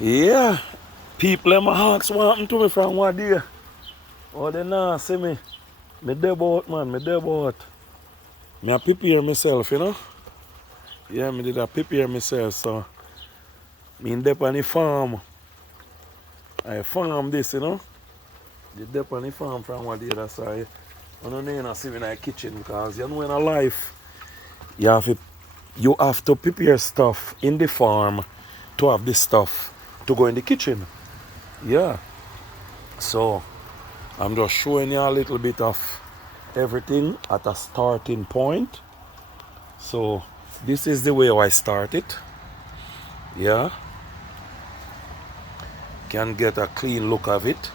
Yeah, people in my ask what happened to me from what day. Oh, they now see me. Me dead out, man, me dead out. Me a prepare myself, you know. Yeah, me did a prepare myself, so me in dep on the farm. I farm this, you know. The dep on the farm from what day, that's why. I don't need to see me in the kitchen because you know in a life you have to prepare stuff in the farm to have this stuff to go in the kitchen. Yeah. So I'm just showing you a little bit of everything at a starting point. So this is the way I start it. Yeah. Can get a clean look of it.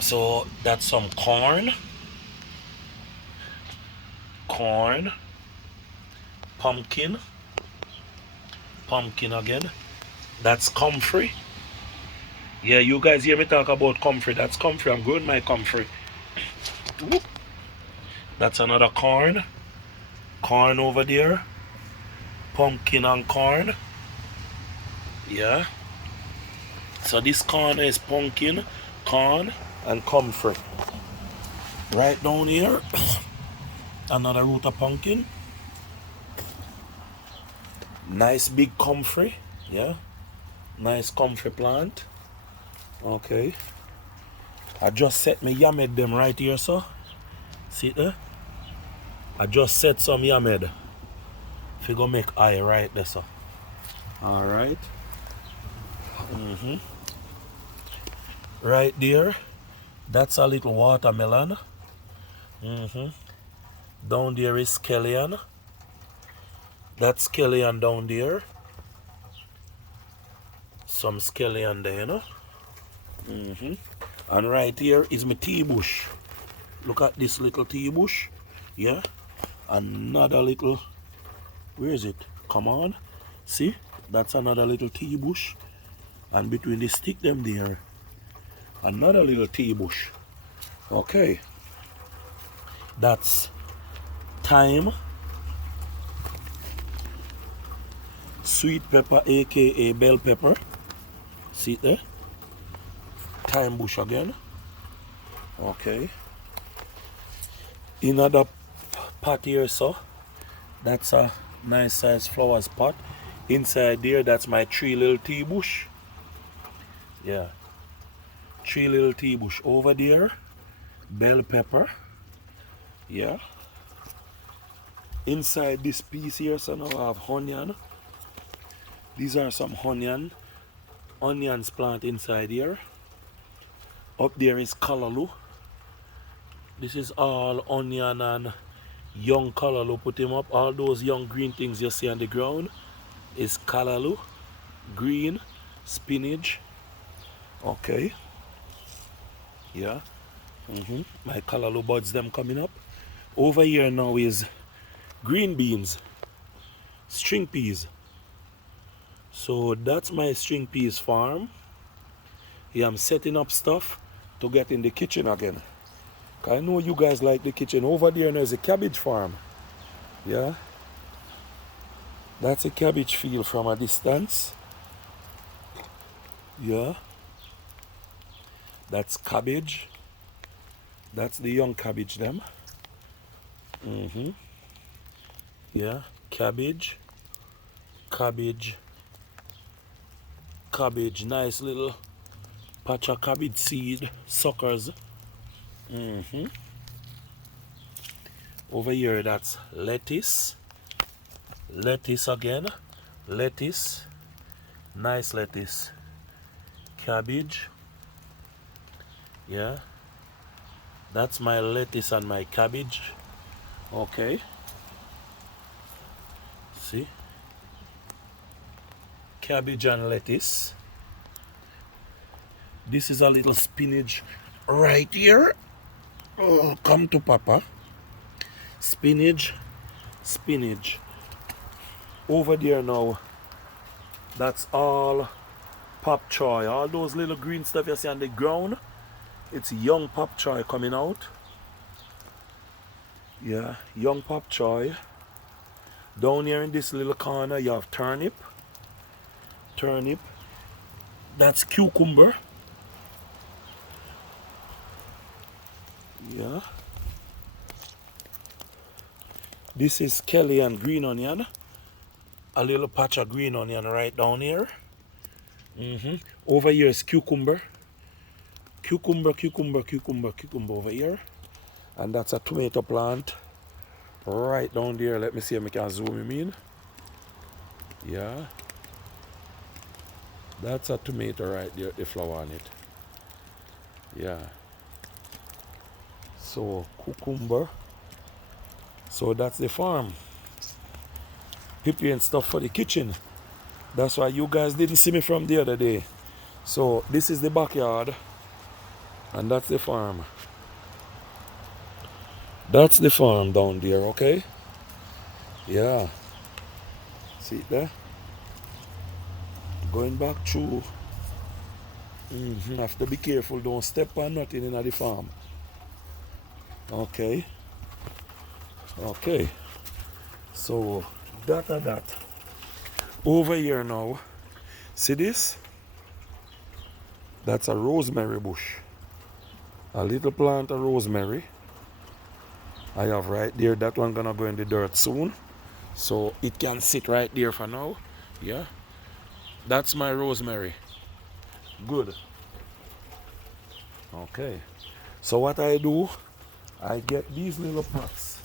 So that's some corn, pumpkin, pumpkin again. That's comfrey. Yeah, you guys hear me talk about comfrey. That's comfrey. I'm growing my comfrey. Whoop. That's another corn. Corn over there. Pumpkin and corn. Yeah. So this corn is pumpkin, corn, and comfrey. Right down here, another root of pumpkin. Nice big comfrey. Yeah. Nice comfrey plant. Okay. I just set my yamed them right here, so. See it there? I just set some yamed. If you go make eye right there, so. Alright. Right there. That's a little watermelon. Down there is scallion. That's scallion down there. Some scallion there, you know. And right here is my tea bush. Look at this little tea bush. Yeah. Another little. Where is it? Come on. See? That's another little tea bush. And between the stick them there, another little tea bush. Okay. That's thyme, sweet pepper, aka bell pepper. See it there? Thyme bush again. Okay. Another pot here, so that's a nice size flowers pot. Inside there, that's my 3 little tea bush. Yeah. 3 little tea bush over there. Bell pepper. Yeah. Inside this piece here, so now I have onion. These are some onions plant inside here. Up there is callaloo. This is all onion and young callaloo. Put them up. All those young green things you see on the ground is callaloo, green, spinach. Okay. Yeah. My callaloo buds them coming up. Over here now is green beans, string peas. So that's my string peas farm. Yeah, I'm setting up stuff to get in the kitchen again. I know you guys like the kitchen. Over there there's a cabbage farm. Yeah. That's a cabbage field from a distance. Yeah. That's cabbage. That's the young cabbage them. Yeah. Cabbage. Cabbage. Cabbage. Nice little patch of cabbage seed. Suckers. Over here that's lettuce. Lettuce again. Lettuce. Nice lettuce. Cabbage. Yeah. That's my lettuce and my cabbage. Okay. See? Cabbage and lettuce. This is a little spinach right here. Oh, come to Papa. Spinach. Spinach. Over there now, that's all pop choy. All those little green stuff you see on the ground, it's young pop choy coming out. Yeah, young pop choy. Down here in this little corner, you have turnip. Turnip. That's cucumber. Yeah. This is Kelly and green onion. A little patch of green onion right down here. Over here is cucumber. Cucumber over here. And that's a tomato plant right down there. Let me see if I can zoom him in. Yeah. That's a tomato right there, the flower on it. Yeah. So, cucumber. So that's the farm. Preparing stuff for the kitchen. That's why you guys didn't see me from the other day. So this is the backyard. And that's the farm. That's the farm down there, okay? Yeah. See it there? Going back through. Have to be careful, don't step on nothing in the farm. Okay. Okay. So that. Over here now. See this? That's a rosemary bush. A little plant of rosemary. I have right there. That one gonna go in the dirt soon. So it can sit right there for now. Yeah. That's my rosemary. Good. Okay. So what I do, I get these little pots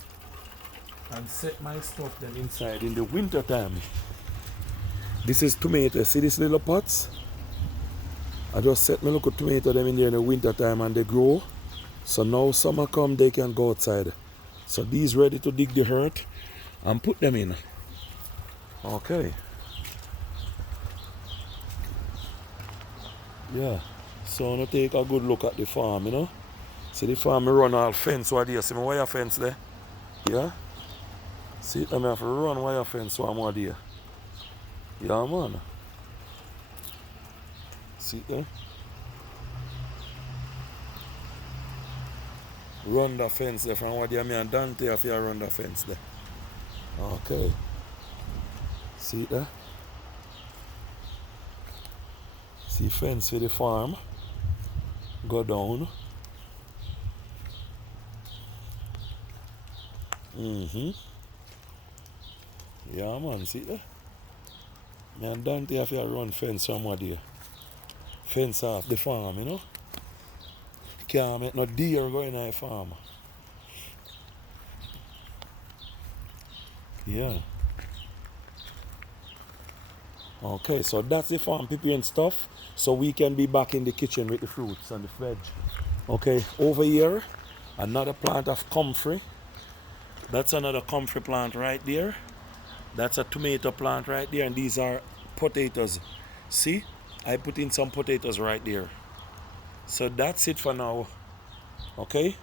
and set my stuff then inside in the winter time. This is tomato. See these little pots? I just set my little tomato them in there in the winter time and they grow. So now summer come, they can go outside. So these ready to dig the earth and put them in. Okay. Yeah. So I'm gonna take a good look at the farm, you know. See the farm, I run all fence over there. See my wire fence there? Yeah? See, I have to run wire fence one more there. Yeah, man. See there? Run the fence there from what there. Me and Dante have to run the fence there. Okay. See there? See fence for the farm. Go down. Yeah, man, see there? Me and Dante have to run fence from what there. Fence off the farm, you know? Can't make no deer go in the farm. Yeah. Okay, so that's the farm preparing stuff. So we can be back in the kitchen with the fruits and the veg. Okay, over here, another plant of comfrey. That's another comfrey plant right there. That's a tomato plant right there, and these are potatoes. See, I put in some potatoes right there. So that's it for now. Okay.